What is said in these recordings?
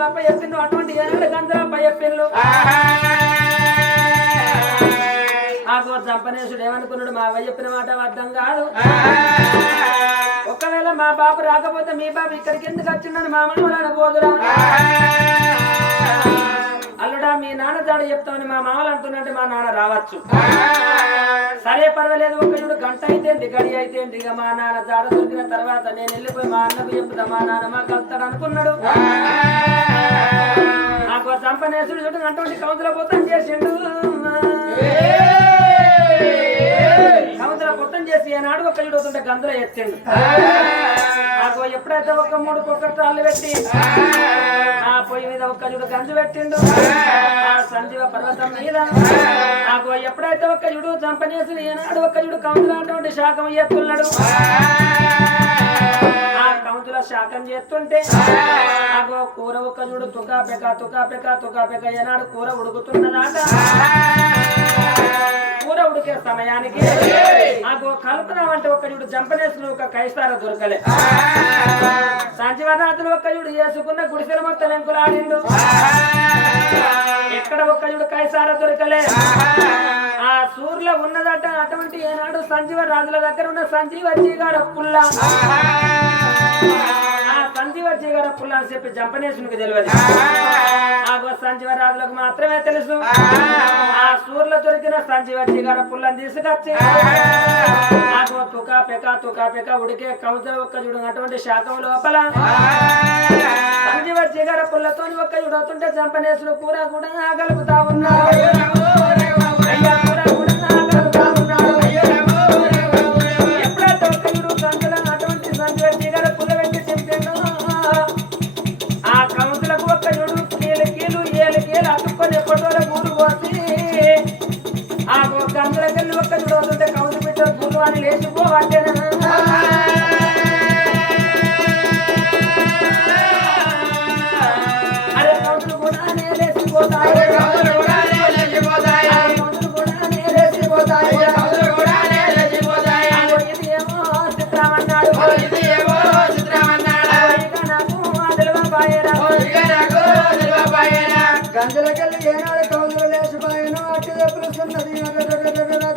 గంధరాపై ఎప్పిన్ను అటువంటి ఏనాడు గంధరాపై ఎప్పిన్ను నాకు చంపనేశుడు ఏమనుకున్నాడు మా అవ్వ చెప్పిన మాట అర్థం కాదు ఒకవేళ మా బాబు రాకపోతే మీ బాబు ఇక్కడికి ఎందుకు వచ్చిందని మా మామలను పోదురా అల్లుడా మీ నాన్న జాడు చెప్తామని మా మామలు అంటున్నట్టు మా నాన్న రావచ్చు సరే పర్వాలేదు ఒక గంట అయితే గడి అయితే ఇక మా నాన్న జాడ దొరికిన తర్వాత నేను వెళ్ళిపోయి మా అన్నకు చెప్తా మా నాన్న మాకు వెళ్తాడు అనుకున్నాడు నాకు చంపనేశుడు చూడ అటువంటి కౌంతల పొత్తం చేసిండు కౌంతల పొత్తం చేసి ఏనాడు ఒక చూడుతుంటే గంతుల ఎత్తిండు నాకు ఎప్పుడైతే ఒక 3 కుక్కట్రాళ్ళు పెట్టి ఆ పొయ్యి మీద ఒక్క చూడు గంజు పెట్టిండు ఆ సంజీవ పర్వతం మీద నాకు ఎప్పుడైతే ఒక్క చూడు చంపనేసి ఏనాడు ఒక్క చూడు కౌంతులటువంటి శాఖం ఎత్తున్నాడు ఆ కౌంతుల శాఖం చేస్తుంటే నాకు కూర ఒక్క చూడు తుకాపెక ఏనాడు కూర ఉడుకుతున్నదాట కూర ఉడికే సమయానికి నాకు కలుపుదామంటే ఒక్క చూడు చంపనేసుకుని ఒక కైసార దొరకలే సంజీవనాథులు ఒక్క చూడు వేసుకున్న గుడిసెల మొత్తం ఎంకులాడిండు ఎక్కడ ఒక్క చూడు కైసార దొరకలే ఆ సూర్లో ఉన్నదట అటువంటి ఏనాడు సంజీవ రాజుల దగ్గర ఉన్న సంజీవజీ గారు పుల్ల ఆ సంజీవజీ గారు పుల్ల అని చెప్పి జంపనేసునికి తెలియదు ఆ సంజీవ రాజులకు మాత్రమే తెలుసు ఆ సూర్లో దొరికిన సంజీవజీ గారు పుల్లని తీసుకొచ్చి నాకు తుకా ఉడికే కౌంతల ఒక్క చూడు అటువంటి శాఖం లోపల సంజీవజీ గారు పుల్లతో ఒక్క చూడుతుంటే జంపనేసుడు కూర కూడా కలుపుతా ఉన్నాడు ఎప్పుడైతే ఒక్క చూడు సంజల అటువంటి సంజీవజీ గారు పుల్ల పెట్టి చెప్పిండు ఆ కౌంతలకు ఒక్క చూడు కీలు అతుక్కొని ఎప్పటివరకు గూడు పోసి ఆ గంగలకెళ్ళి ఒక్క చూడు అవుతుంటే కౌంతు పెట్టారు గుళ్ళు అని లేచిపోవట్టేనా అరే కౌంతులు కూడా లేచిపోతాయి ఇది ఏమో చిత్రమన్నాడు గంజలకెళ్ళి ఏనాడు కౌంతులు లేచిపోయాను అట్టి పిలుస్తున్నది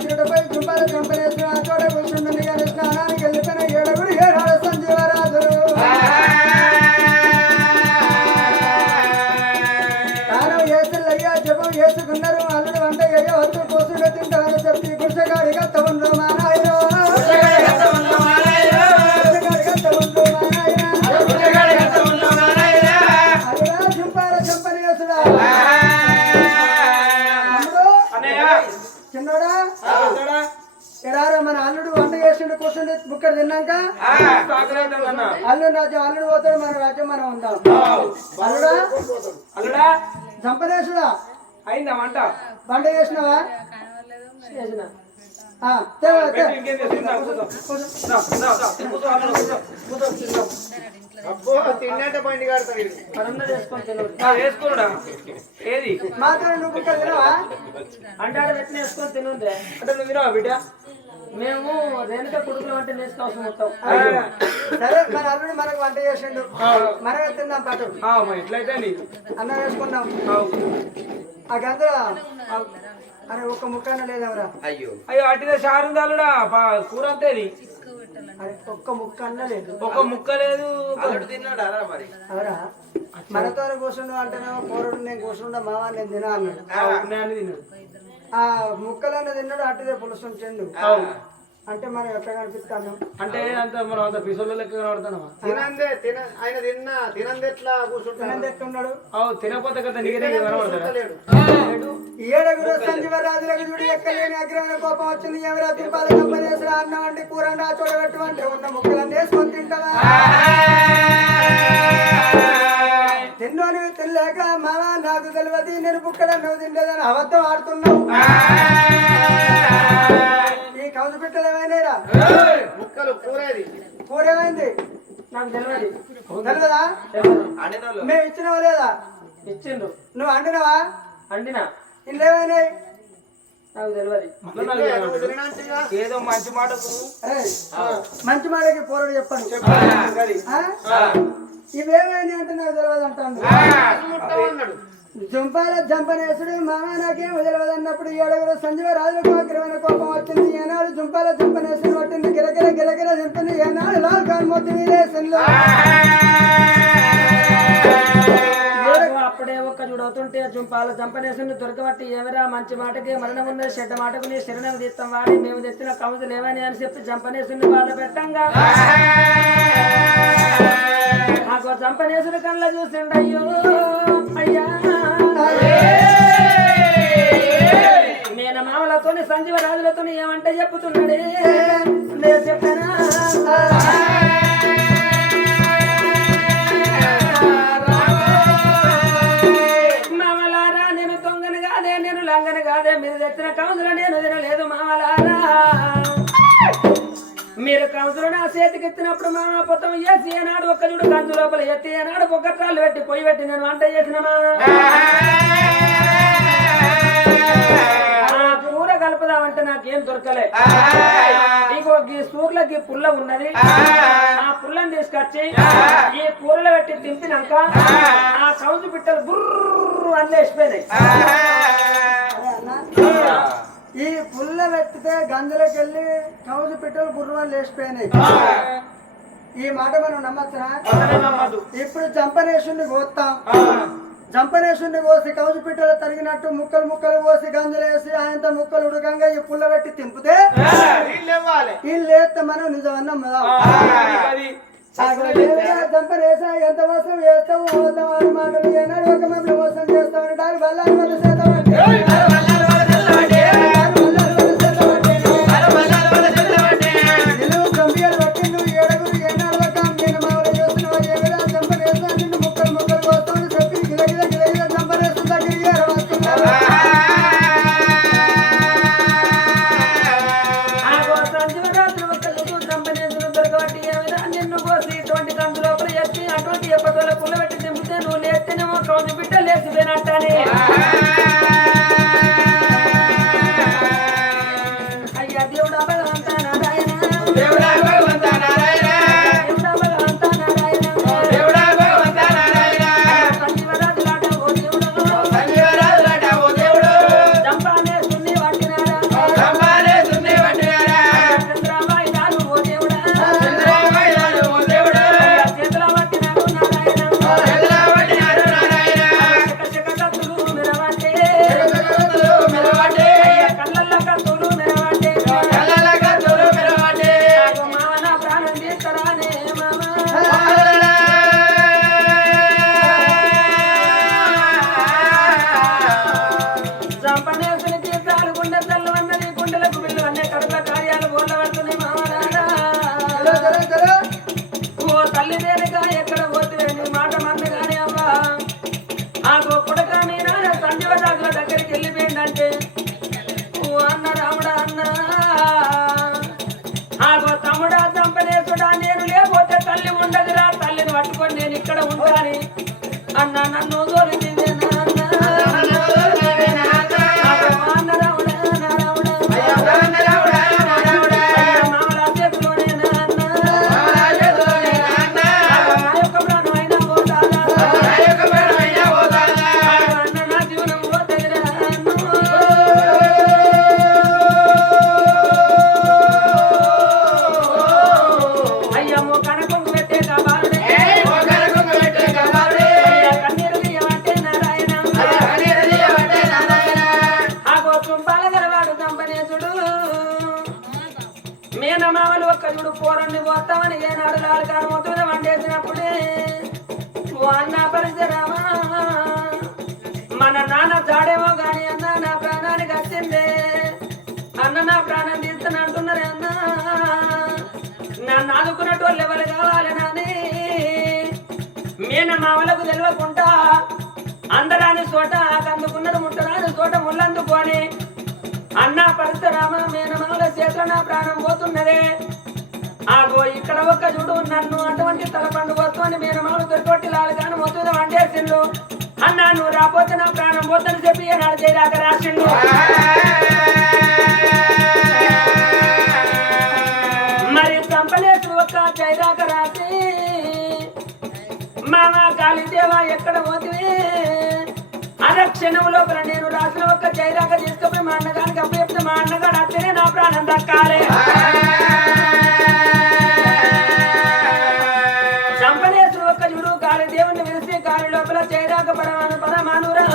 తిరుపై కుంపల చంపలేసిన చోట కూర్చుంటుంది కానీ స్నానానికి వెళ్ళిపోయిన ఏడుగురు ఏనాడు సంజీవరాజులు తాను ఏసులయ్యా జపం చేసుకున్నారు అల్లుడు వంట అయ్యా వద్దు కోసుడు తింటామని చెప్పి పురుషగాడిగా తమ్ముడు మా నాయన మన అల్లుడు వంట చేసిండు కూర్చుండి బుక్కడు తిన్నాక అల్లుడు రాజ్యం అల్లుడు పోతాడు మన రాజ్యం మనం ఉందాం అల్లుడా చంపనేసుడా అయిందా వంట వంట చేసినావా చేసిన ఏది మాత్రం నువ్వు బుక్కడు తినవా అంటే పెట్టిన వేసుకొని తినుందే అంటే నువ్వు తినవా బిడ్డ మేము రేణుక కొడుకులు వంట నేర్చుకోవాల్సి మొత్తం సరే మన అల్లుడు మనకు వంట చేసిండు మనమే తిందాం పట్టు ఎట్లయితే అన్నం వేసుకున్నాం ఆ గంధర అరే ఒక్క ముక్కన లేదవరా అయ్యో అట్టిదే చారుందాలుడా కూర అంతేది అరే ఒక్క ముక్క అన్న లేదు ఒక ముక్క లేదు తిన్నాడా మరి అవరా మనతో కూర్చుండు అంటేనేమో కూరడు నేను కూర్చుండా మావా నేను తినా అన్నాడు తిన్నాడు ఆ ముక్కలన్నీ తిన్నాడు అట్టిదే పులుసు ఉంచండు అంటే మనం ఎట్లా కనిపిస్తాను అంటే అంత మనం అంత పిసోళ్ళ లెక్క కనబడతాను ఆయన తినంది ఎట్లా కూర్చుంటాడు ఎట్లున్నాడు తినపోతే కదా నీకే కనబడతాడు ఏడుగురు సంజీవరాజులకు చూడు ఎక్కలేని అగ్రహణ కోపం వచ్చింది ఎవరా తిరుపాల కంపెనీ అన్నం వంటి కూర చూడబెట్టమంటే ఉన్న ముక్కలన్నీ వేసుకొని తింటావా తిన్నోని తినలేక మావా నాకు తెలియదు నేను బుక్కలు నువ్వు తినలేదని అబద్ధం ఆడుతున్నావు ఈ కౌసు పెట్టలు ఏమైనా ముక్కలు కూర ఏమైంది నాకు తెలియదా మేము ఇచ్చినావా లేదా ఇచ్చిండు నువ్వు అండినవా అండినా ఇంకేమైనాయి నాకు తెలియదు ఏదో మంచి మాటకు మంచి మాటకి పోరాడు చెప్పండి ఇవేమైనా అంటే నాకు తెలియదు అంటాడు. ముట్టమన్నాడు. జంపాల జంపనేసుడు మామ నాకేం తెలియదు అన్నప్పుడు ఏడుగురు సంజీవ రాజులకు అగ్రమైన కోపం వచ్చింది. ఏనాడు జంపాల జంపనేసుడు పట్టింది. గిరగిర గిరగిర దింపింది. ఏనాడు లాల్ ఖాన్ మొత్తం వీరేసింది. అప్పుడే ఒక్క చూడవుతుంటే జంపాల జంపనేసుని దొరకబట్టి ఏమిరా మంచి మాటకి మరణం ఉన్న చెడ్డ మాటకు నీ శరణం తీస్తాం వాడి మేము తెచ్చిన కౌజులు ఏమని అని చెప్పి జంపనేసుని బాధ పెట్టంగా నాకు జంపనేసుని కళ్ళ చూసిండు. అయ్యో అయ్యా నేను మామలతోని సంజీవ రాజులతో ఏమంటే చెప్పుతున్నాడే నేను చెప్పానా మామలారా నేను దొంగను కాదే నేను లంగను కాదే మీరు తెచ్చిన కౌజులు నేను తినలేదు మామలారా మీరు కంసులు నా చేతికి ఎత్తినప్పుడు మా పొత్తం వేసి ఏనాడు ఒక్క చూడు కంచు లోపల ఎత్తి ఏనాడు పొక్కట్రాళ్ళు పెట్టి పొయ్యి పెట్టి నేను వంట చేసిన కూర కలుపుదామంటే నాకేం దొరకలే. ఇంకో సూర్లకి పుల్ల ఉన్నది. ఆ పుల్లని తీసుకొచ్చి ఈ కూరలో పెట్టి దింపినాక ఆ కంచు పిట్టలు బుర్రు అని లేచిపోయినాయి. ఈ పుల్ల వెత్తితే గంజలోకి వెళ్ళి కౌజు పిట్టలు గుర్రం లేచిపోయినాయి. ఈ మాట మనం నమ్మచ్చా? ఇప్పుడు జంపనేషుని కోస్తాం. జంపనేషుని కోసి కౌజు పిట్టలు తరిగినట్టు ముక్కలు ముక్కలు కోసి గంజలేసి ఆయనతో ముక్కలు ఉడకంగా ఈ పుల్ల పెట్టి తింపితే వీళ్ళు లేస్తే మనం నిజమన్నా జంపనేసా ఎంత మోసం చేస్తాము పోతాం అని మాటలు ఏనాడు ఒక మమ్మల్ని మోసం చేస్తామని దాని వల్ల మేనమామలు ఒక్క చూడు పోరండి పోతామని ఏనాడు లాలకారు మొత్తం వండేసినప్పుడే ఓ అన్న పరిచరామా మన నాన్న జాడేమో గాని అన్న నా ప్రాణానికి వచ్చిందే అన్న నా ప్రాణం తీస్తాను అంటున్నారే అన్న నన్ను ఆదుకున్నట్టు వాళ్ళు ఎవరు కావాలి నాని మేనమామలకు తెలియకుండా అందరాని చోట అందుకున్నది ముట్టరాని చోట ముళ్ళందుకొని అన్న పరశురామ మేనమామల చేతుల నా ప్రాణం పోతున్నదే ఆగో ఇక్కడ ఒక్క చూడు నన్ను అటువంటి తలపండు వస్తుని మేనమామలు దొరికొట్టి లాలగాను మొత్తం వండేసిండు అన్న నువ్వు రాపోతే నా ప్రాణం పోతని చెప్పి ఏనాడు చేయరాక రాసిండు మరి చంపలేసు ఒక్క చేయరాక రాసి ఎక్కడ పోతివి అదే క్షణం లోపల నేను రాసిన ఒక్క జైరాక తీసుకుపోయి మా అన్నగానికి అప్పు చెప్తే మా అన్నగాడు అత్తనే నా ప్రాణం దక్కాలి చంపలేసిన ఒక్క చూడు కాలి దేవుణ్ణి వెలిసి కాలి లోపల జైరాక పరమానురా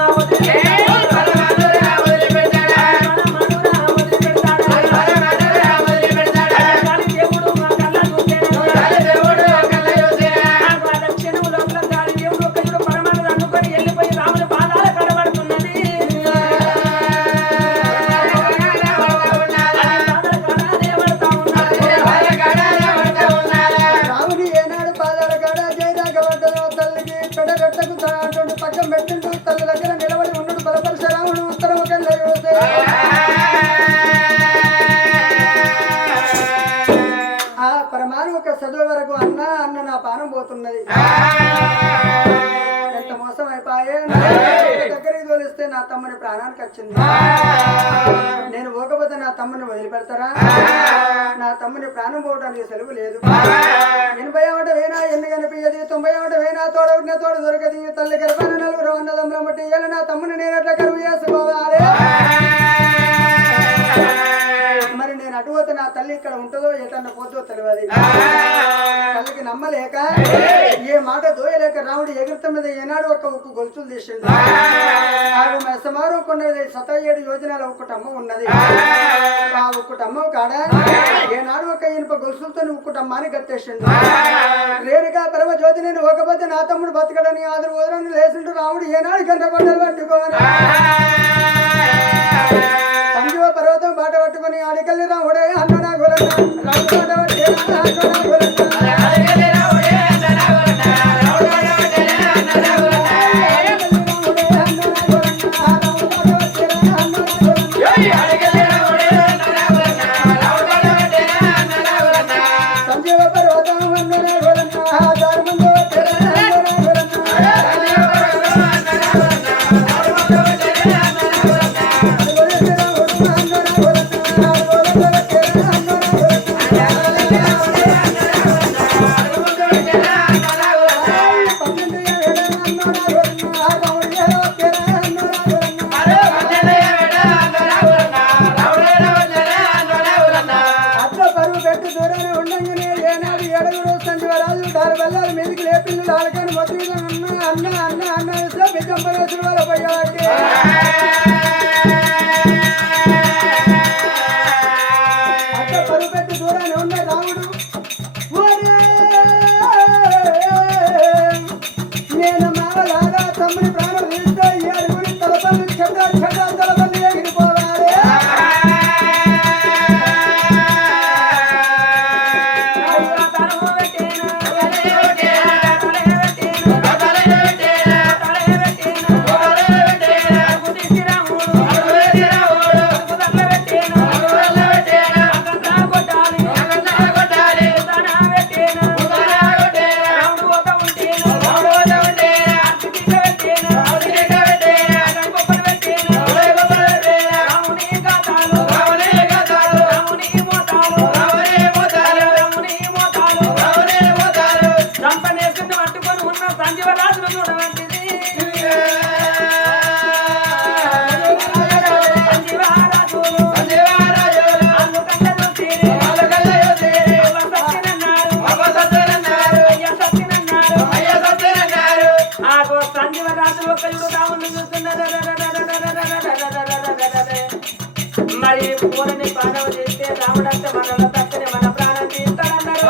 చదువు వరకు అన్న అన్న నా పానం పోతున్నది ఎంత మోసం అయిపోయే దగ్గరికి తోలిస్తే నా తమ్ముని ప్రాణానికి వచ్చింది నేను పోకపోతే నా తమ్ముని వదిలిపెడతారా నా తమ్ముని ప్రాణం పోవడానికి సెలవు లేదు 80 వేనా ఎన్ని కనిపించదు 90 వేనా తోడవుడిన తోడు దొరకది తల్లి గర్భాన నలుగురు అన్నదమ్ముల మట్టి ఇయ్యాలి నా తమ్ముని నేను ఎట్లా కరువు చేసుకోవాలి మరి నేను అటుపోతే నా తల్లి ఇక్కడ ఉంటుందో ఎటన్నా పోతుందో తెలియదు తల్లికి నమ్మలేక ఏ మాట దోయలేక రాముడు ఎగురుత మీద ఏనాడు ఒక ఉక్కు గొలుసులు తీసిండు సుమారు కొన్ని 27 యోజనాల ఒక్కటమ్మ ఉన్నది ఆ ఒక్కటమ్మ కాడ ఏనాడు ఒక ఇనుప గొలుసులతో ఒక్కటమ్మ అని కట్టేసిండు రేణుగా పరమ జ్యోతి నేను ఒకపోతే నా తమ్ముడు బతకడని ఆదురు వదలని లేచిండు రాముడు ఏనాడు గంటకొండలు పట్టుకోని సంజీవ పర్వతం బాట పట్టుకుని ఆడికెళ్ళి రాముడే అన్న నా గొలన్న రాముడు బాట పట్టి అన్న నా గొలన్న మరి పూలని పాదవ చేస్తే రాముడంటే మనలో తక్కనే మన ప్రాణం తీస్తాడన్నారు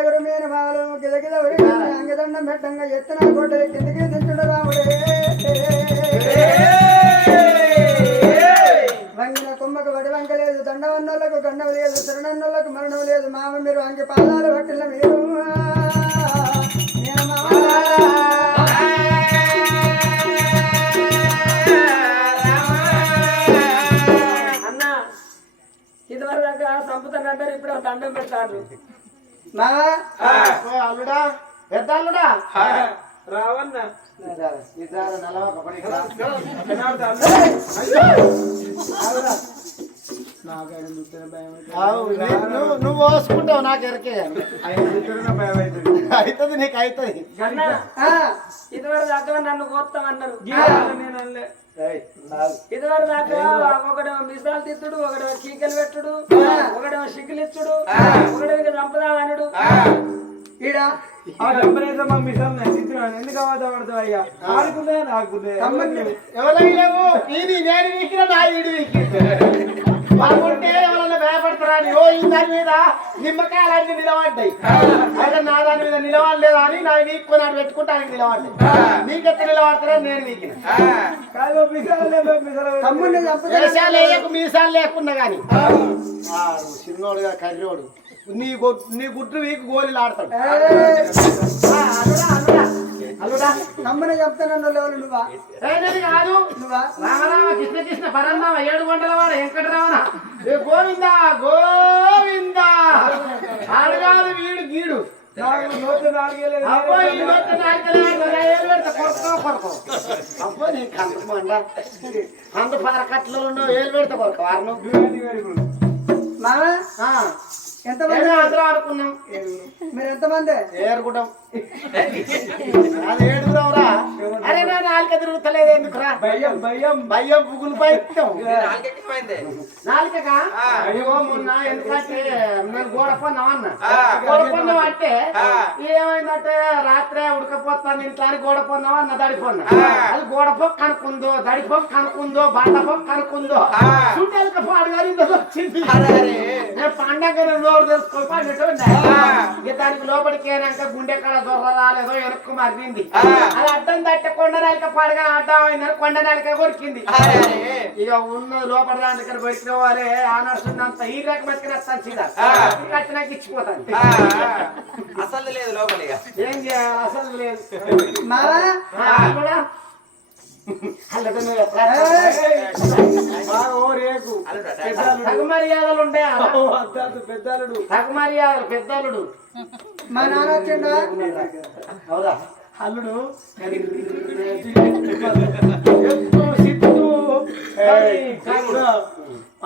నలుగురు మీద మాలు గిదగిద అంగదండం పెట్టంగా ఎత్తన గొడ్డలి కిందికి దించుడు రాముడే వంగిన కొమ్మకు వడి వంక లేదు దండవన్నోళ్లకు గండం లేదు శరణన్నోళ్లకు మరణం లేదు మామ మీరు అంగి పాదాలు పట్టిన మీరు నేను మామ ఇదివరకు దాకా సంపుతానంటారు ఇప్పుడు దండం పెట్టారు మామ అల్లుడా పెద్ద అల్లుడా రావన్న నువ్వు పోసుకుంటావు నాకు ఎరకే అవుతుంది నీకు అవుతుంది ఇదివరకు దాకా నన్ను కోస్తామన్నారు ఇదివరకు దాకా ఒకడేమో మిసాలు తిట్టుడు ఒకడేమో చీకలు పెట్టుడు ఒకడేమో సిగ్గులు ఇచ్చుడు ఒకడేమో చంపదామనుడు ఈడ ఎందుకు అవ్వదు అయ్యా ఆడుకున్నా నాకున్నా ఎవరైనా ఇది నేను వీకిన నా ఈడు వీకుంటే ఎవరన్నా భయపడతారా అని ఓ ఈ దాని మీద నిమ్మకాయలన్నీ నిలబడ్డాయి అయితే నా దాని మీద నిలబడలేదా అని నా వీక్కున్నాడు పెట్టుకుంటానికి నిలబడ్డాయి నీకెత్త నిలబడతారా నేను వీకిన తమ్ముడిని చంపుతా మీసాలు లేకున్నా గాని చిన్నోడుగా కర్రోడు నీ గుడ్డు వీకు గోళీలు ఆడతాడు తమ్ముని చెప్తానన్న లేవు నువ్వా కాదు నువ్వా రామరామ కృష్ణ కృష్ణ పరందామ 7 గంటల వాడు వెంకటరామన గోవిందా గోవిందా ఆడగాదు వీడు గీడు అబ్బో ఈ నోటు అబ్బో నీ కంటమండ అంత పారకట్లో ఏలు పెడతా కొరక వారం మామ ఎంతమంది అందరూ ఆడుకున్నాం మీరు ఎంతమంది ఏరుకుంటాం అది ఏడుగురా అరే నా నాలుక తిరుగుతలేదు ఎందుకురా భయం భయం భయం పుగులు పైత్యం నాలుకగా అయ్యో మొన్న ఎందుకంటే నేను గోడ పొందాం అన్న గోడ పొందాం అంటే ఏమైందంటే రాత్రే ఉడకపోతాను ఇంట్లో అని గోడ పొందాం అన్న దడిపోన్నా అది గోడ పొక్క కనుక్కుందో దడిపోక కనుక్కుందో బండ పొక్క కనుక్కుందో చుట్టెలక పాడు గారి వచ్చింది నేను పండగ నోరు తెలుసుకో దానికి లోపలికి అయినాక గుండె కాడ దొర రాలేదో వెనక్కు మరిగింది అది అడ్డం తట్టే కొండ నాలిక పడగా అడ్డం అయిందని కొండ నాలిక కొరికింది ఇక ఉన్న లోపల దాని ఇక్కడ కొరికిన వారే ఆ నడుస్తుందంత ఈ రేఖ బతికిన కట్టినాక ఇచ్చిపోతాను అసలు లేదు లోపల ఏం చేయాలి అసలు లేదు మర్యాదలు ఉంటాయి పెద్దలుడు మర్యాదలు పెద్దలుడు మా నాన్న వచ్చిండా అవుదా అల్లుడు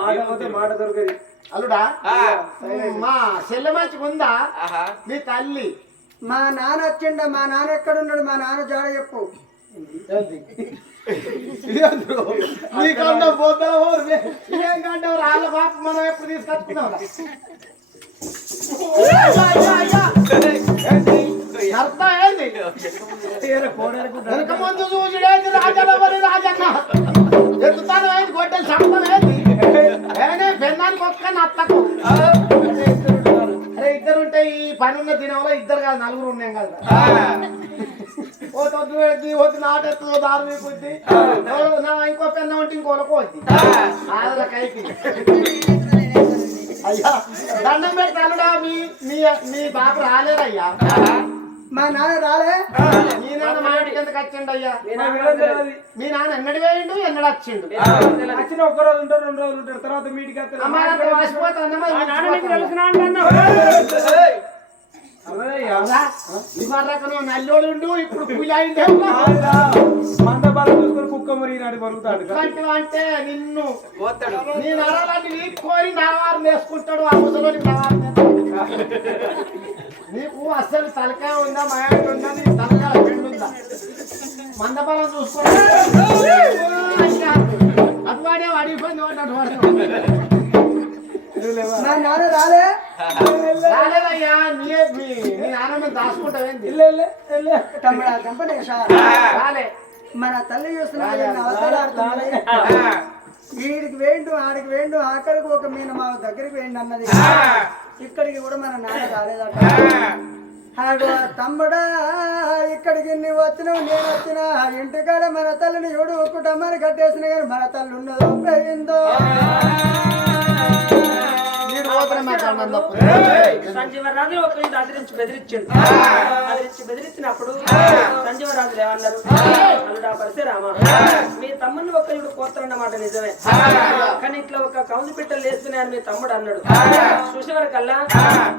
ఆడపోతే మాట దొరకది అల్లుడా మా చెల్లె మంచిగా ఉందా మీ తల్లి మా నాన్న వచ్చిండా మా నాన్న ఎక్కడున్నాడు మా నాన్న జాడ చెప్పు నీకన్నా పోతావు ఏంటంటే రాళ్ళ పాప మనం ఎప్పుడు తీసుకొచ్చుకున్నాం అర్థం ఏంది వెనక ముందు చూసుడేంది రాజన్న రాజన్న ఎత్తుతాను ఏంది గొడ్డలు శబ్దం ఏంది పెన్నానికి ఒక్క నత్తకు అరే ఇద్దరు ఉంటే ఈ పని ఉన్న దినంలో ఇద్దరు కాదు నలుగురు ఉన్నాం కదా ఓ తొద్దు పెట్టి వద్దు నాటెత్తు దారు మీకుంది ఇంకో పెన్న ఉంటే ఇంకోలకు వద్ది ఆదల కైకి అయ్యా దండం పెడతానుడా మీ బాబు రాలేదయ్యా మా నాన్న రాలే మీ నాన్న మా ఇంటికి ఎందుకు వచ్చిండు అయ్యా మీ నాన్న ఎన్నడు వేయండు ఎన్నడు వచ్చిండు వచ్చిన ఒక్క రోజు ఉంటారు 2 రోజులు ఉంటారు తర్వాత మీటికి నల్లోడు ఇప్పుడు పూజ మంద బలం చూసుకొని కుక్క మరి నాటి బరుగుతాడు అంటే నిన్ను నీ నరాలన్నీ వీక్కోని నవారు వేసుకుంటాడు ఆ ముసలోని నవారు నీకు అస్సలు తలకాయ ఉందా మాయాడు ఉందా నీ తలకాయ పెండుందా మందబలం చూసుకోండి అది వాడే అడిగిపోయింది మా నాన్న రాలే రాలేదయ్యా మీ నాన్న దాచుకుంటావేంటి తమ్ముడా గంపనేశ రాలే మన తల్లి చూస్తున్నా వీడికి వేయండు ఆడికి వేయండు ఆఖరికి ఒక మీన మా దగ్గరికి వేయండి అన్నది ఇక్కడికి కూడా మన నాన్న రాలేదట ఆగో తమ్ముడా ఇక్కడికి నువ్వు వచ్చినావు నేను వచ్చిన ఇంటికాడ మన తల్లిని ఎవడు కుటుంబాన్ని కట్టేసిన కానీ మన తల్లి ఉన్నదో పోయిందో సంజీవరాజు ఒక అదిరించి బెదిరించిండు బెదిరించినప్పుడు సంజీవరాజులు ఏమన్నారు అల్లుడా పరశురామ మీ తమ్ముడిని ఒక ఇడు కోస్తారన్నమాట నిజమే కానీ ఇట్లా ఒక కౌజు పిట్టలు వేస్తున్నాయని మీ తమ్ముడు అన్నాడు చూసేవరకల్లా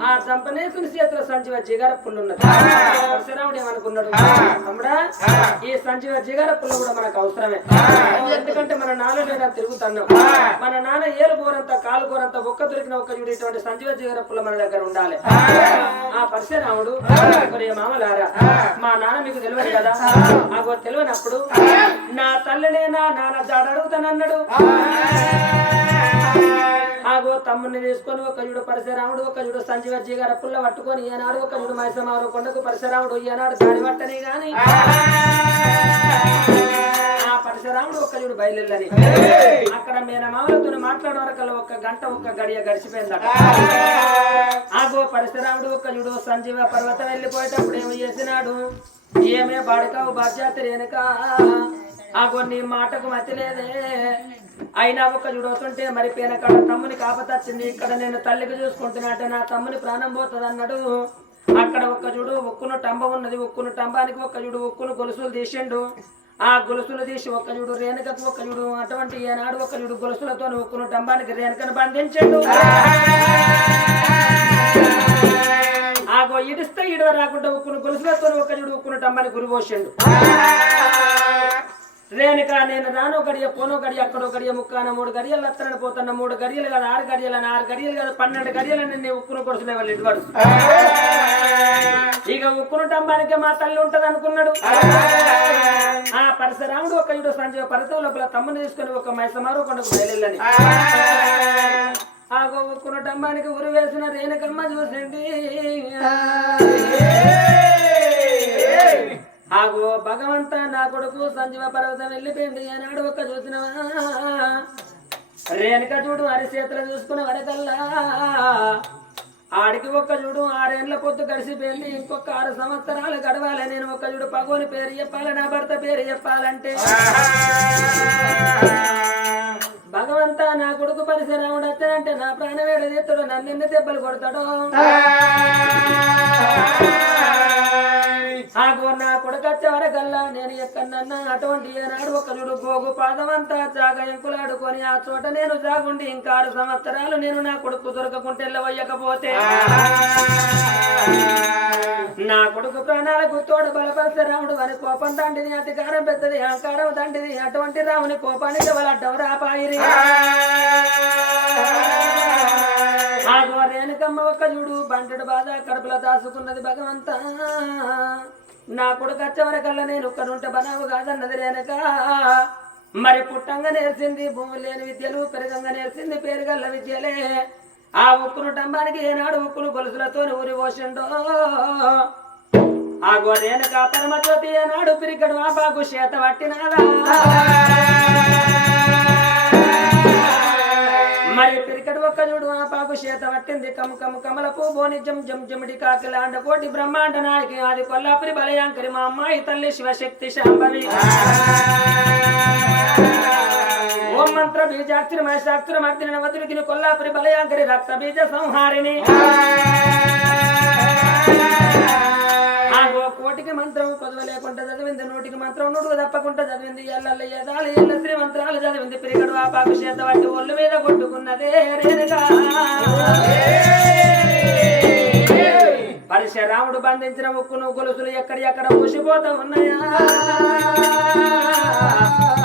ఆ చంపనేకుని చేతిలో సంజీవ జిగార పుల్లు ఉన్నది పరశురాముడు ఏమనుకున్నాడు తమ్ముడా ఈ సంజీవ జిగార పుల్లు కూడా మనకు అవసరమే ఎందుకంటే మన నాన్న తిరుగుతున్నాం మన నాన్న ఏలు కోరంత కాలు కోరంత ఒక్క దొరికిన ఒక్క ఇటువంటి సంజీవ జిగార పుల్ల మన దగ్గర ఉండాలి ఆ పరశురాముడు మరి మామలారా మా నాన్న మీకు తెలియదు కదా నాకు తెలియనప్పుడు నా తల్లినే నా నాన్న జాడ అడుగుతానన్నాడు ఆగో తమ్ముడిని తీసుకొని ఒక చూడు పరశురాముడు ఒక చూడు సంజీవ జిగార పుల్ల పట్టుకొని ఈనాడు ఒక చూడు మైసమారు కొండకు పరశురాముడు ఈనాడు దాడి పట్టని గాని ఆ పరశురాముడు ఒక చూడు బయలుదేరని అక్కడ మేనమామలతో మాట్లాడే వరకల్లా ఒక గంట ఒక గడియ గడిచిపోయిందట ఆగో పరశురాముడు ఒక చూడు సంజీవ పర్వతం వెళ్ళిపోయేటప్పుడు ఏమి చేసినాడు ఏమే బాడకావు బాధ్యత రేణుక ఆగో నీ మాటకు మతిలేదే అయినా ఒక చూడవుతుంటే మరి పేనకాడ తమ్ముని కాపతచ్చింది ఇక్కడ నేను తల్లికి చూసుకుంటున్నట్టే నా తమ్ముని ప్రాణం పోతుంది అన్నాడు అక్కడ ఒక్క చూడు ఉక్కును టంబ ఉన్నది ఉక్కును టంబానికి ఒక్క చూడు ఉక్కును గొలుసులు తీసిండు ఆ గొలుసులు తీసి ఒక్క చూడు రేణుకకు ఒక్క చూడు అటువంటి ఏనాడు ఒక్క చూడు గొలుసులతో ఉక్కును టంబానికి రేణుకను బంధించాడు ఆగో ఇడిస్తే ఇడవ రాకుండా ఉక్కును గొలుసులతో ఒక్క చూడు ఉక్కును టంబానికి గురిపోసిండు రేణుక నేను రాను గడియ పోను గడియ అక్కడో గడియ ముక్కాన 3 గడియలు అత్తరని పోతున్న 3 గడియలు కదా 6 గడియలని 6 గడియలు కదా 12 గడియలని నేను ఉక్కును కొడుచులే వాళ్ళు ఇటువాడు ఇక ఉక్కును టంబానికే మా తల్లి ఉంటది అనుకున్నాడు ఆ పరశురాముడు ఒక ఇడు సంజీవ పర్వతం లోపల తమ్ముని తీసుకొని ఒక మైసమారు కొండకు బయలుదేరని ఆగో ఉక్కును టంబానికి ఉరి వేసిన రేణుకమ్మ చూసింది ఆగో భగవంత నా కొడుకు సంజీవ పర్వతం వెళ్ళిపోయింది ఏనాడు ఒక్క చూసినవా రేణుక చూడు అరిచేతులు చూసుకున్న వరకల్లా ఆడికి ఒక్క చూడు 6 ఏళ్ల పొద్దు గడిచిపోయింది ఇంకొక 6 సంవత్సరాలు గడవాలి నేను ఒక్క చూడు పగోని పేరు చెప్పాలి నా భర్త పేరు చెప్పాలంటే భగవంత నా కొడుకు పరశురాముడు వచ్చానంటే నా ప్రాణవేడ తీస్తాడు నన్ను ఎన్ని దెబ్బలు కొడతాడు ఆగో నా కొడుకు వచ్చే వరకల్లా నేను ఎక్కడన్నా అటువంటి ఏనాడు ఒక చూడు గోగు పాదమంతా జాగ ఎంకులాడుకొని ఆ చోట నేను జాగుండి ఇంకా 6 సంవత్సరాలు నేను నా కొడుకు దొరకకుంటే వెళ్ళవయ్యకపోతే నా కొడుకు ప్రాణాలకు తోడు బలపరశురాముడు అని కోపం తండ్రిని అధికారం పెద్దది అహంకారం తండ్రిది అటువంటి రాముని కోపానికి వాళ్ళ రాపాయిరి ఆగో రేణుకమ్మ ఒక్క చూడు బంటెడు బాధ కడుపులో దాసుకున్నది భగవంత నా కొడుకు వచ్చేవరకల్లా నేను ఒక్కడుంటే బనావు కాదన్నది రేణుక మరి పుట్టంగా నేర్చింది భూమి లేని విద్యలు పెరగంగా నేర్చింది పేరుగల్ల విద్యలే ఆ ఉక్కును టంబానికి ఏనాడు ఉక్కును గొలుసులతో ఊరి పోసిండో ఆగో రేణుక పరమజ్యోతి ఏనాడు పిరికడు ఆ బాగు చేత పట్టినాదా మరి పిరికడు ఒక్క చూడు ఆ పాకు చేత పట్టింది కమలకు బోని జం జం జమిడి కాకిలాండ కోటి బ్రహ్మాండ నాయకి ఆది కొల్లాపురి బలయాంకరి మా అమ్మాయి తల్లి శివశక్తి శాంభవి ఓం మంత్ర బీజాక్షర మహేశాక్షర మర్దిన వదులుకిని కొల్లాపురి బలయాంకరి రక్త బీజ సంహారిణి ఆగో కోటికి మంత్రం కొదవ లేకుండా చదివింది నోటికి మంత్రం నుడుగు తప్పకుండా చదివింది ఎల్ల ఏదాలు ఎల్ల శ్రీ మంత్రాలు చదివింది పిరికడు ఆ పాకు చేత పట్టి ఒళ్ళు మీద కొట్టుకున్నదే రేణుగా పరశురాముడు బంధించిన ఉక్కును గొలుసులు ఎక్కడ మూసిపోతా ఉన్నాయా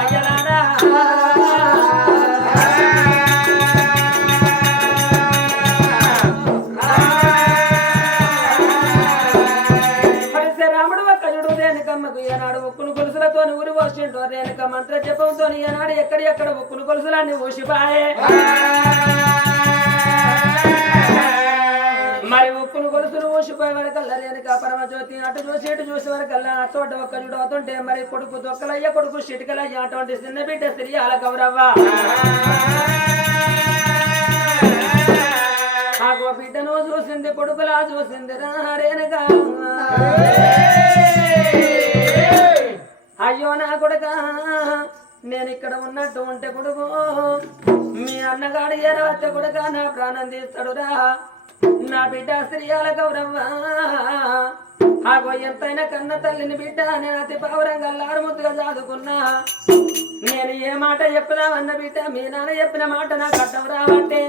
అయ్యలారా రేణుకమ్మకు ఏనాడు ఉక్కును గొలుసులతో ఊరి పోసిండు రేణుక మంత్ర జపంతో ఏనాడు ఎక్కడ ఉక్కును గొలుసులన్నీ ఊసిపాయే మరి ఉక్కును గొలుసులు చూసిపోయే వరకల్లా రేణుక పరమజ్యోతి అటు చూసి ఇటు చూసే వరకల్లా చోట ఒక్క చూడు అవుతుంటే మరి కొడుకు దొక్కలయ్య కొడుకు చిటికలయ్య అటువంటి చిన్న బిడ్డ సిరియాల గౌరవ్వ ఆగో బిడ్డను చూసింది కొడుకులా చూసింది రేణుక అయ్యో నా కొడుక నేను ఇక్కడ ఉన్నట్టు ఉంటే కొడుకు మీ అన్నగాడు ఎరవచ్చ కొడుక నా ప్రాణం తీస్తాడురా నా బిడ్డ శ్రీయాల గౌరవ్వ ఆగో ఎంతైనా కన్న తల్లిని బిడ్డ నేను అతి పౌరంగా లారుముద్దుగా చదువుకున్నా నేను ఏ మాట చెప్పినావన్న బిడ్డ మీ నాన్న చెప్పిన మాట నాకు అడ్డం రావంటే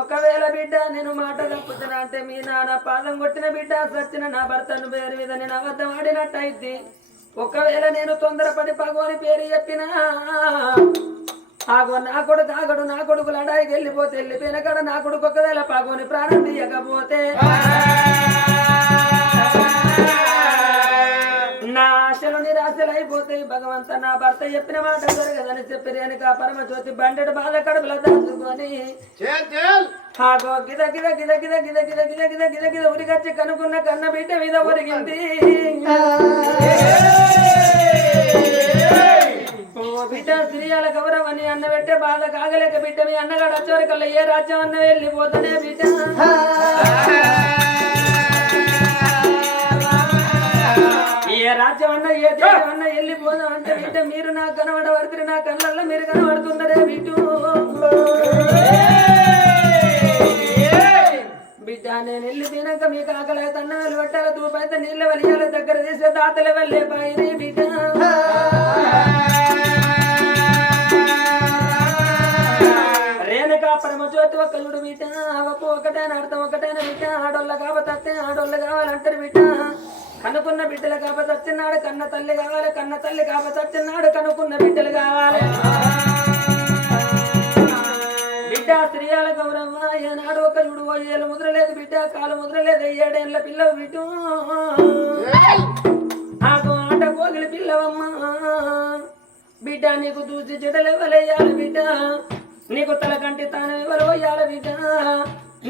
ఒకవేళ బిడ్డ నేను మాట తప్పుతున్నా అంటే మీ నాన్న పాదం కొట్టిన బిడ్డ సచ్చిన నా భర్తను పేరు మీద నేను అబద్ధం ఆడినట్టయితే ఒకవేళ నేను తొందరపడి పగోని పేరు చెప్పినా ఆగో నా కొడుకు ఆగడు నా కొడుకు లడాయికి వెళ్ళిపోతే వెళ్ళిపోయిన కాడ నా కొడుకు ఒకవేళ పగోని ప్రాణం తీయకపోతే నా ఆశలు నిరాశలు అయిపోతాయి భగవంత నా భర్త చెప్పిన మాట జరగదని చెప్పి రేణుక పరమజ్యోతి బండెడు బాధ కడుపులో దాచుకొని ఆగో గిద గిద గిద గిద గిద గిద గిద గిద గిద గిద ఉరిగచ్చి కనుకున్న కన్న బిడ్డ మీద ఒరిగింది బిడ్డ సిరియాల గౌరవం అని అన్న పెట్టే బాధ కాగలేక బిడ్డ మీ అన్నగాడు వచ్చేవరకల్లా ఏ రాజ్యం అన్న వెళ్ళిపోతానే బిడ్డ ఏ రాజ్యం అన్న ఏ దేశం అన్న వెళ్ళిపోదాం అంటే బిడ్డ మీరు నాకు కనబడబడుతుంది నా కళ్ళల్లో మీరు కనబడుతున్నారే బిడ్డ బిడ్డ నేను వెళ్ళి తినక మీకు ఆకలి అయితే అన్నలు పెట్టాలి తూపైతే నీళ్ళ వెళ్ళాలి దగ్గర తీసే దాతలు వెళ్ళే బాయి బిడ్డ రేణుక పరమజ్యోతి ఒక్క చూడు బిడ్డ అవకు ఒకటైన అర్థం ఒకటైన బిడ్డ ఆడోళ్ళ కాబతే ఆడోళ్ళు కావాలంటారు బిడ్డ కనుకున్న బిడ్డలు కాబట్టి వచ్చినాడు కన్న తల్లి కావాలి కన్న తల్లి కాబట్టి వచ్చినాడు కనుకున్న బిడ్డలు కావాలి బిడ్డ స్త్రీయాల గౌరమ్మ ఏనాడు ఒక చూడు ఏళ్ళు ముద్రలేదు బిడ్డ కాలు ముద్రలేదు 7 ఏళ్ళ పిల్లవు బిడ్డు ఆకు ఆట పోగిలి పిల్లవమ్మ బిడ్డ నీకు దూసి చెడలు ఇవ్వలేయాలి బిడ్డ నీకు తలకంటి తాను ఎవరు వేయాలి బిడ్డ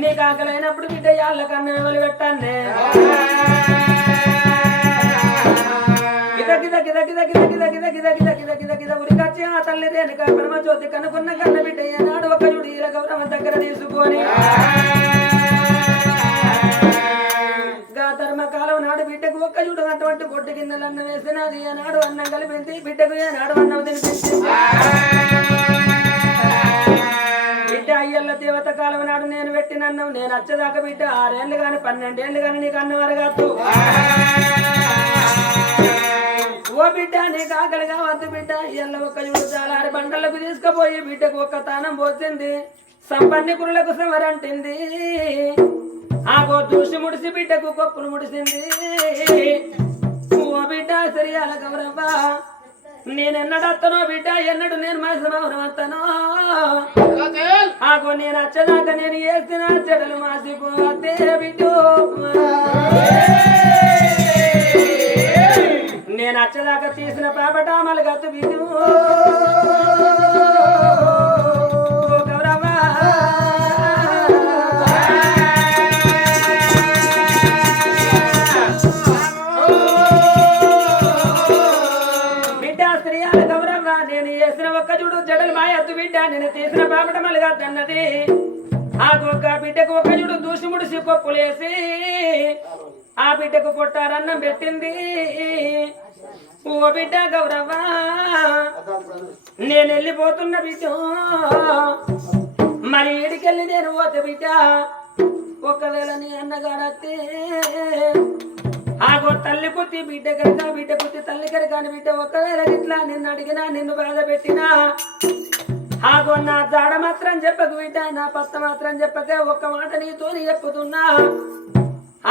నీకు ఆకలైనప్పుడు బిడ్డ యాళ్ళ కన్నా ఎవరు పెట్టండి ఉరికచ్చి ఆ తల్లి రేణుక పరమజ్యోతి కనుకున్న కన్న బిడ్డ ఏనాడు ఒక చూడు ఈల గౌరవం దగ్గర తీసుకొని ధర్మకాలం నాడు బిడ్డకు ఒక్క చూడు అటువంటి బొడ్డు గిన్నెలు అన్నం వేసినది ఏనాడు అన్నం కలిపింది బిడ్డకు ఏనాడు అన్నం తినిపించింది బిడ్డ అయ్యల్ల దేవత కాలం నాడు నేను పెట్టిన అన్నం నేను వచ్చేదాకా బిడ్డ 6 ఏళ్ళు గాని 12 ఏళ్ళు గాని నీకు అన్నం అరగద్దు ఓ బిడ్డ నీకు ఆకలి కావద్దు బిడ్డ ఇళ్ళ ఒక్క చూడు చాలా బండలకు తీసుకుపోయి బిడ్డకు ఒక్క తానం పోసింది సంపన్నికులకు సమరంటింది ఆగో దూసి ముడిసి బిడ్డకు కొప్పులు ముడిసింది ఓ బిడ్డ సరియాల గౌరవ్వ నేనెన్నడత్తనో బిడ్డ ఎన్నడు నేను మనసునవునవత్తనో ఆగో నేను వచ్చేదాకా నేను వేసిన చెడలు మాసిపోతే బిడ్డు నేను వచ్చేదాకా తీసిన పేపటామలు గత్తు బిడ్డు గౌరవ్వ బిడ్డ నేను తీసిన పాపటమలు కాదన్నది ఆగొక్క బిడ్డకు ఒక చూడు దూసి ముడిసి పప్పులేసి ఆ బిడ్డకు పొట్టారన్నం పెట్టింది ఓ బిడ్డ గౌరవ్వ నేను వెళ్ళిపోతున్న బిడ్డ మరి ఏడికెళ్ళి నేను పోతే బిడ్డ ఒకవేళ నీ అన్నగాడతే ఆగో తల్లి పుట్టి బిడ్డ కనుక బిడ్డ పుట్టి తల్లి కనుక బిడ్డ ఒకవేళ ఇట్లా నిన్ను అడిగినా నిన్ను బాధ పెట్టినా ఆగో నా జాడ మాత్రం చెప్పకు బిడ్డ నా పత్త మాత్రం చెప్పక ఒక్క మాట నీతో చెప్పుతున్నా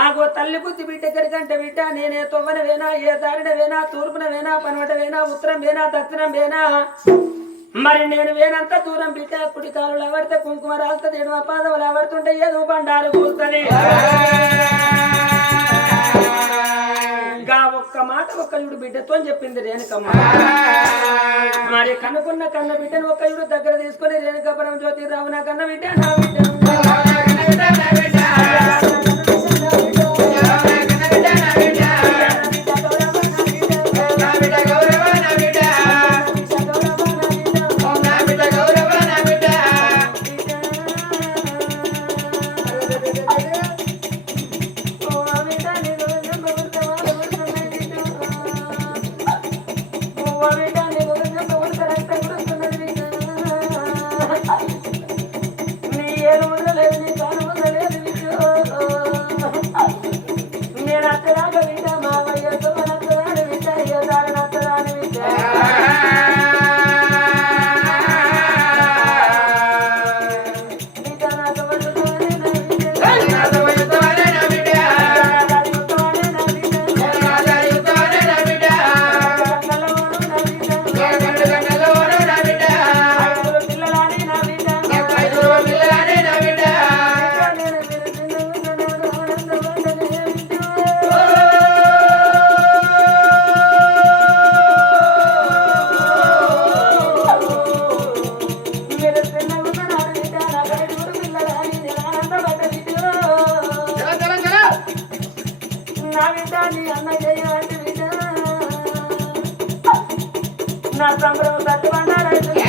ఆగో తల్లి బుద్ధి బిడ్డ కరికంటే బిడ్డ నేనే తొవ్వన వేనా ఏ దారిన వేనా తూర్పున వేనా పనవట వేనా ఉత్తరం వేనా దక్షిణం వేనా మరి నేను వేనంత దూరం బిడ్డ కుడి కాలు ఎవరితే కుంకుమ రాస్తుంది ఎడమ పాదములు ఎవరుతుంటే ఏదో బండారు కూర్చొని ఒక్క మాట ఒక్క చూడు బిడ్డతో అని చెప్పింది రేణుకమ్మ. మరి కనుకున్న కన్న బిడ్డను ఒక్క చూడు దగ్గర తీసుకొని రేణుకాపురం జ్యోతి రావు నా కన్న బిడ్డ నా బిడ్డ నా సంబరం తట్టుబండారైతుంది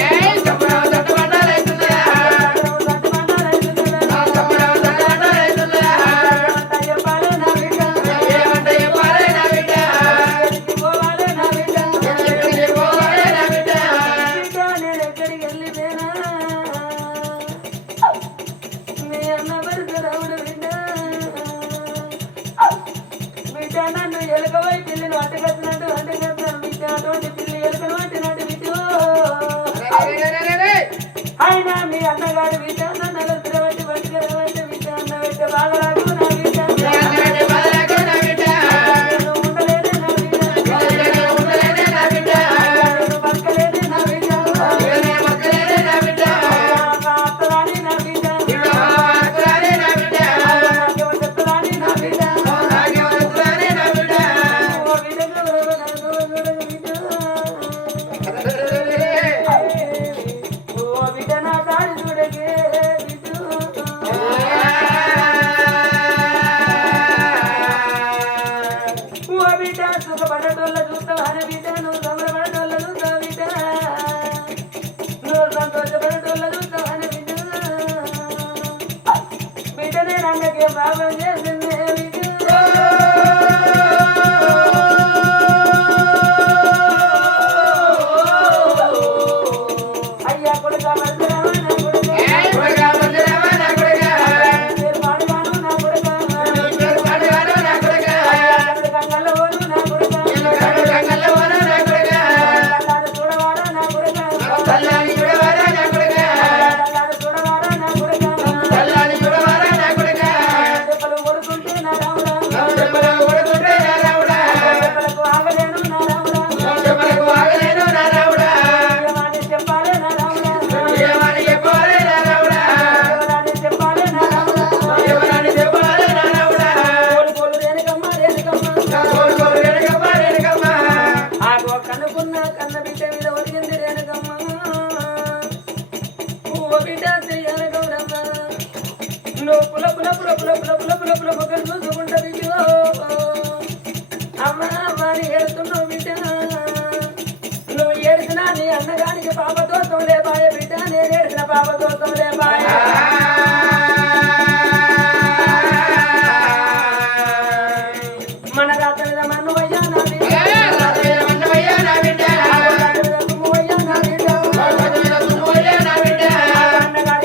నన్ను ఎలుకవై పిల్లిని అట్టగచ్చినట్టు అట్టగచ్చాను బిడ్డ అటువంటి పిల్లి ఎలుకను పట్టినట్టు బిడ్డ అయినా మీ అన్నగారి బిడ్డ నన్ను తిరగబట్టి బట్టి బిడ్డ అన్న బిడ్డ బాగరాకు నా బిడ్డ ఉండలేదే నా బిడ్డ బతకలేదే నా బిడ్డ అత్తరాని నా బిడ్డ చెత్తరాని నా బిడ్డ సుఖపడటోళ్ళ చూస్తావు అని బిడ్డ నువ్వు సంబరపడటోళ్ళ చూస్తావు బిడ్డ నువ్వు సంతోషపడటోళ్ళ చూస్తావు అని బిడ్డ బిడ్డ నేను అన్నకే ప్రాబ్లం చేసింది బిడ్డ అయ్యా కొడుక మధ్యరావా నా కొడుక పేరు పాడుగాను నా కొడుక గంగలవోను నా కొడుక చూడవాడా నా కొడుక చూడవాడా నా కొడుక చెప్పలు కొడుకుంటే నా రాముడా చెప్పలకు ఆగలేను నా రాముడా ఏమని చెప్పాలే నా రాముడా ఎవరాని చెప్పాలే నా రాముడా కోలు రేణుకమ్మ ఆగో కనుకున్న కన్న బిడ్డ మీద ఒరిగింది రేణుకమ్మ పువ్వు బిడ్డ చెయ్యాలి గౌరమ్మ నువ్వు పుల పుల పుల పుల పుల పుల పుల పుల మొక్కలు చూసుకుంటా బిడ్డ అమ్మ అమ్మని ఏడుతున్నావు బిడ్డ నువ్వు ఏడిసినా నీ అన్నగానికి పాపదోషం లేపాయే బిడ్డ నేను ఏడిసిన పాపదోషం లేపాయే మన రాత మీద మన్నువయ్యా నా బిడ్డ తుమ్మువయ్యా నా బిడ్డ అన్నగారి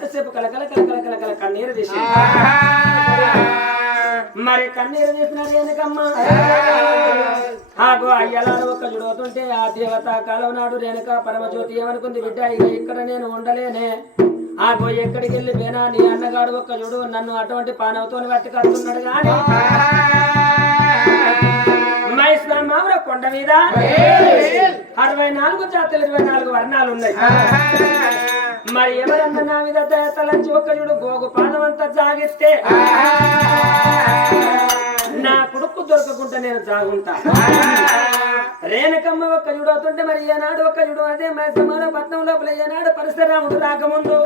అంతసేపు కలకల కలకల కలకల కన్నీరు తీసి మరి కన్నీరు తీసిన రేణుకమ్మ ఆగో అయ్యలాడు ఒక్క చూడుతుంటే ఆ దేవత కాలం నాడు రేణుక పరమజ్యోతి ఏమనుకుంది బిడ్డ ఇక ఇక్కడ నేను ఉండలేనే ఆగో ఎక్కడికి వెళ్ళి పోయినా నీ అన్నగాడు ఒక్క చూడు నన్ను అటువంటి పానవతో పట్టి కడుతున్నాడు గాని మహేశ్వర మామూలు కొండ మీద 64 జాతులు 24 వర్ణాలు ఉన్నాయి మరి ఎవరన్నా నా మీద తలంచి ఒక్క చూడు గోగు పాదం అంతా జాగిస్తే నా కొడుకు దొరకకుండా నేను జాగుంటా రేణుకమ్మ ఒక్క చూడు అవుతుంటే మరి ఏనాడు ఒక్క చూడు అదే మైసమాన పట్నం లోపల ఏనాడు పరశురాముడు రాకముందు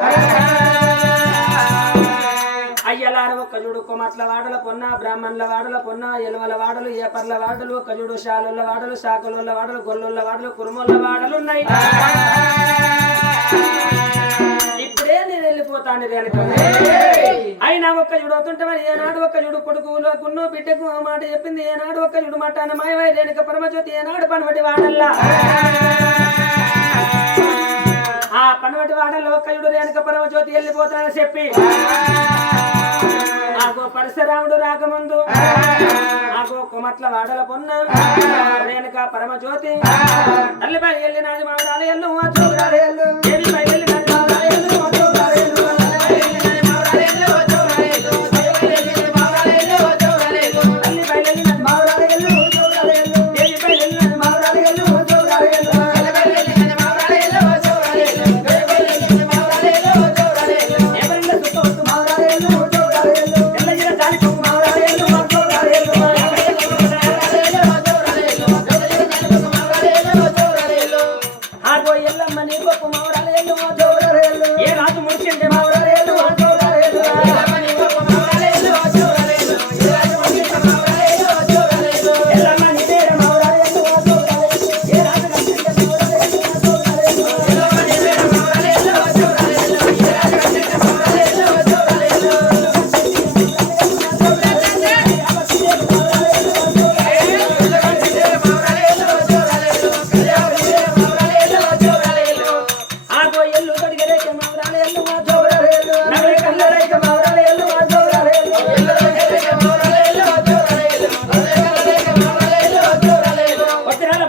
అయ్యలారు ఒక్క చూడు కొమట్ల వాడల పొన్న బ్రాహ్మణుల వాడల పొన్న ఎలువల వాడలు ఏపర్ల వాడలు ఒక్క చూడు శాలుల వాడలు శాఖల వాడలు గొల్లుల వాడలు కురుమల వాడలు ఉన్నాయి ఇప్పుడే నేను వెళ్ళిపోతాను రేణుకమ్మ అయినా ఒక్క చూడు అవుతుంటే మరి ఏనాడు ఒక్క చూడు కొడుకును బిడ్డకు ఆ మాట చెప్పింది ఏనాడు ఒక్క చూడు మాట అన్న మాయమై రేణుక పరమజ్యోతి ఏనాడు పనవటి వాడల్లా ఆ పనవటి వాడల్లో ఒక్క చూడు రేణుక పరమజ్యోతి వెళ్ళిపోతానని చెప్పి ఆగో పరశురాముడు రాకముందు ఆగో కొమట్ల వాడల పొన్న రేణుక పరమజ్యోతి తల్లిపై వెళ్ళినది మామిడాలు ఎల్లు దేవిపై వెళ్ళినది మామిడాలు ఎల్లు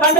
బండ